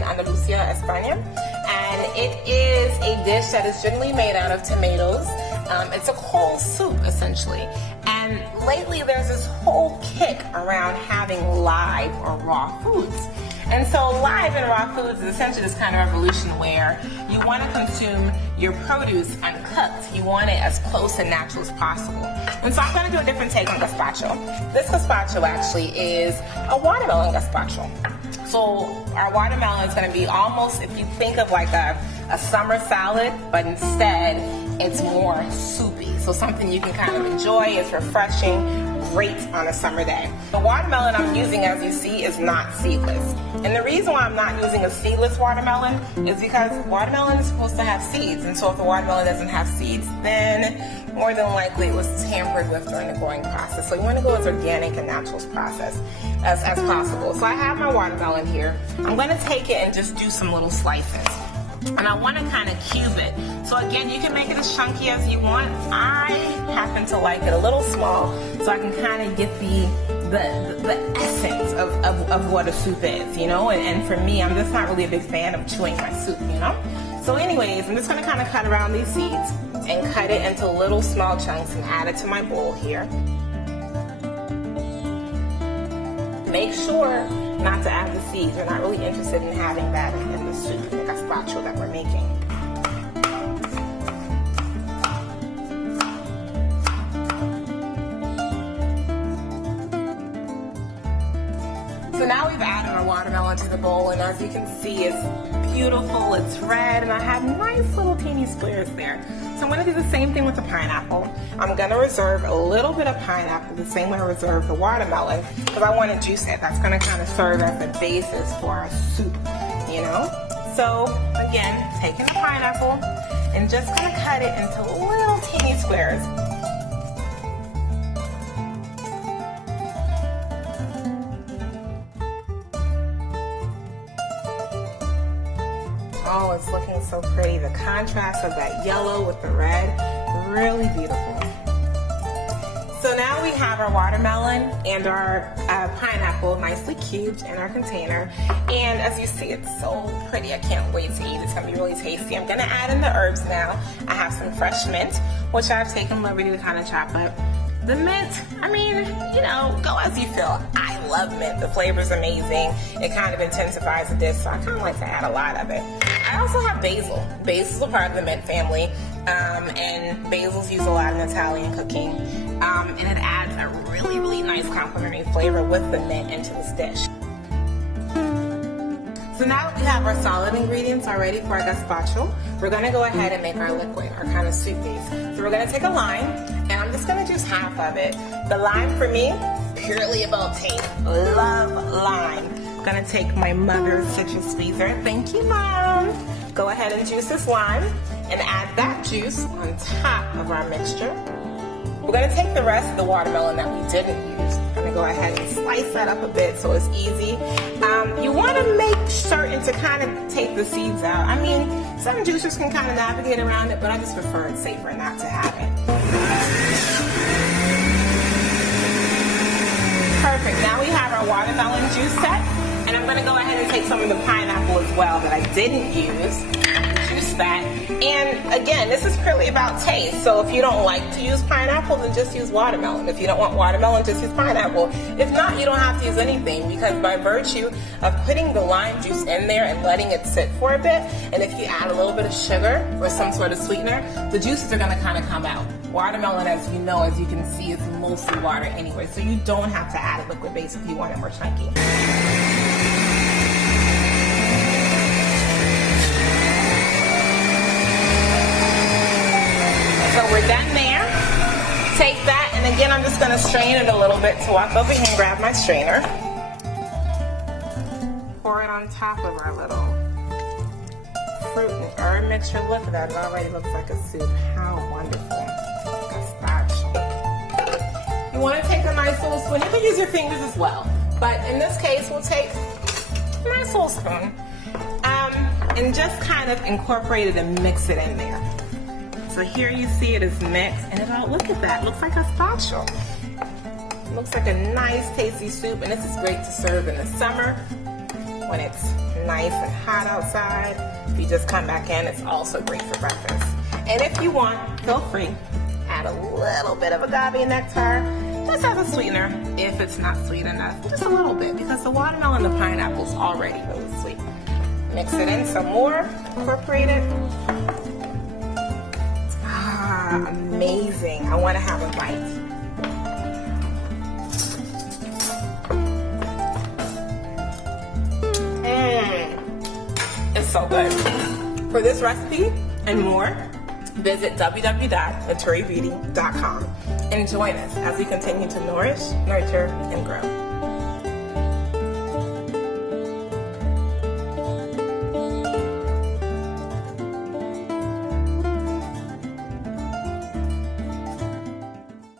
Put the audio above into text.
in Andalusia, España, and it is a dish that is generally made out of tomatoes. It's a cold soup, essentially. And lately there's this whole kick around having live or raw foods. And so live and raw foods is essentially this kind of revolution where you want to consume your produce uncooked. You want it as close and natural as possible. And so I'm going to do a different take on gazpacho. This gazpacho actually is a watermelon gazpacho. So our watermelon is going to be almost, if you think of like a summer salad, but instead it's more soupy. So something you can kind of enjoy, it's refreshing, great on a summer day. The watermelon I'm using, as you see, is not seedless. And the reason why I'm not using a seedless watermelon is because watermelon is supposed to have seeds. And so if the watermelon doesn't have seeds, then more than likely it was tampered with during the growing process. So you want to go as organic and natural as possible. So I have my watermelon here. I'm going to take it and just do some little slices. And I want to kind of cube it. So again, you can make it as chunky as you want. I happen to like it a little small so I can kind of get the essence of what a soup is, you know? And for me, I'm just not really a big fan of chewing my soup, you know? So anyways, I'm just going to kind of cut around these seeds and cut it into little small chunks and add it to my bowl here. Make sure not to add the seeds. We're not really interested in having that in the soup, the gazpacho that we're making. So now we've added our watermelon to the bowl, and as you can see, it's beautiful, it's red, and I have nice little teeny squares there. So I'm going to do the same thing with the pineapple. I'm going to reserve a little bit of pineapple the same way I reserve the watermelon because I want to juice it. That's going to kind of serve as the basis for our soup, you know? So again, taking the pineapple and just going to cut it into little teeny squares. Oh, it's looking so pretty. The contrast of that yellow with the red, really beautiful. So now we have our watermelon and our pineapple nicely cubed in our container. And as you see, it's so pretty. I can't wait to eat. It's going to be really tasty. I'm going to add in the herbs now. I have some fresh mint, which I've taken liberty to kind of chop up. The mint, I mean, you know, go as you feel. I love mint. The flavor's amazing. It kind of intensifies the dish, so I kind of like to add a lot of it. I also have basil. Basil's a part of the mint family, and basil's used a lot in Italian cooking, and it adds a really, really nice complementary flavor with the mint into this dish. So now that we have our solid ingredients already for our gazpacho, we're going to go ahead and make our liquid, our kind of soup base. So we're going to take a lime, and I'm just going to juice half of it. The lime for me, purely about taste. Love lime. I'm going to take my mother's citrus squeezer. Thank you, Mom. Go ahead and juice this lime and add that juice on top of our mixture. We're going to take the rest of the watermelon that we didn't use. I'm going to go ahead and slice that up a bit so it's easy. You want to make certain to kind of take the seeds out. I mean, some juicers can kind of navigate around it, but I just prefer it's safer not to have it. Perfect. Now we have our watermelon juice set, and I'm going to go ahead and take some of the pineapple as well that I didn't use. Juice that. And again, this is purely about taste. So if you don't like to use pineapple, then just use watermelon. If you don't want watermelon, just use pineapple. If not, you don't have to use anything, because by virtue of putting the lime juice in there and letting it sit for a bit, and if you add a little bit of sugar or some sort of sweetener, the juices are going to kind of come out. Watermelon, as you know, as you can see, is mostly water anyway, so you don't have to add a liquid base if you want it more chunky. So we're done there. Take that, and again, I'm just going to strain it a little bit. So walk over here and grab my strainer. Pour it on top of our little fruit and herb mixture. Look at that, it already looks like a soup. How wonderful. Gazpacho. You want to take a nice little spoon. You can use your fingers as well, but in this case, we'll take a nice little spoon and just kind of incorporate it and mix it in there. So here you see it is mixed, and look at that, it looks like gazpacho. It looks like a nice tasty soup, and this is great to serve in the summer when it's nice and hot outside. If you just come back in, it's also great for breakfast. And if you want, feel free, add a little bit of agave nectar, just as a sweetener, if it's not sweet enough, just a little bit, because the watermelon and the pineapple is already really sweet. Mix it in some more, incorporate it. Ah, amazing. I want to have a bite. It's so good. For this recipe and more, visit www.naturibeauty.com and join us as we continue to nourish, nurture, and grow.